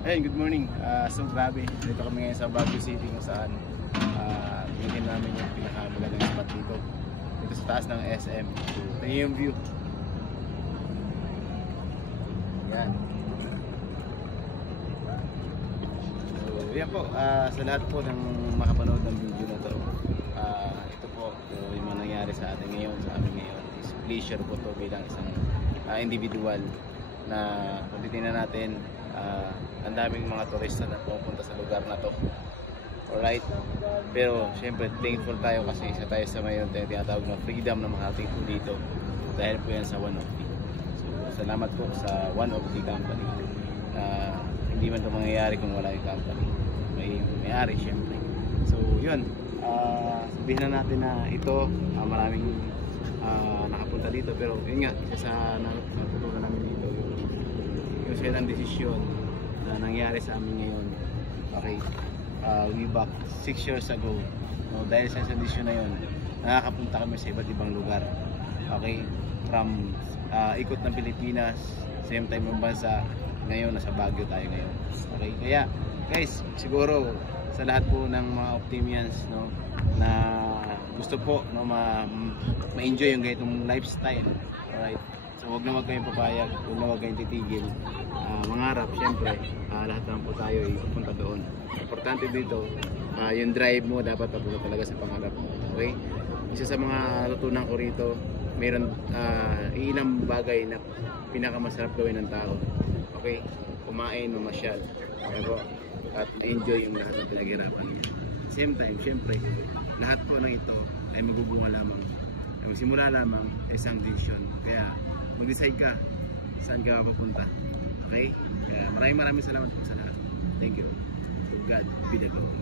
Hey, good morning. So grabe, dito kami ngayon sa Baguio City kung saan tingin namin yung pinakamagandang spot dito sa taas ng SM. So, ito yung view. Yan. So yan po, sa lahat po ng makapanood ng video na to, ito po yung mga nangyari sa atin ngayon, sa amin ngayon is pleasure po to bilang isang individual na kung titignan natin, ang daming mga turista na pupunta sa lugar na to. Alright, pero syempre thankful tayo kasi isa tayo sa mayroon tayong tinatawag na freedom na makarating po dito dahil po yan sa One of the. So salamat po sa One of the company. Hindi man ito mangyayari kung wala yung company, may-ari syempre. So yun, sabihin na natin na ito maraming nakapunta dito, pero yun nga, isa sa natutunan namin dito yung silang desisyon na nangyari sa amin ngayon. Okay, way back 6 years ago, no, dahil sa desisyon na yun, nakakapunta kami sa iba't ibang lugar. Okay, from ikot ng Pilipinas, same time ng bansa. Ngayon nasa Baguio tayo ngayon. Okay, kaya guys, siguro sa lahat po ng mga Optimians, no, na gusto po, no, ma-enjoy yung ganitong lifestyle. Alright, so wag na kayong papayag, wag na kayong titigil. Mangarap, syempre, lahat naman po tayo ay pupunta doon. Importante dito, yung drive mo dapat papunta talaga sa pangarap mo. Okay, isa sa mga natutunan ko rito, mayroon ilang bagay na pinakamasarap gawin ng tao. Okay, kumain, mamasyal, pero at enjoy yung lahat ng pinaghirapan niya. Same time, syempre, lahat po ng ito ay magubunga lamang, ay magsimula lamang isang decision. Kaya mag-decide ka saan ka mapapunta. Okay? Kaya maraming salamat po sa lahat. Thank you. To God be the glory.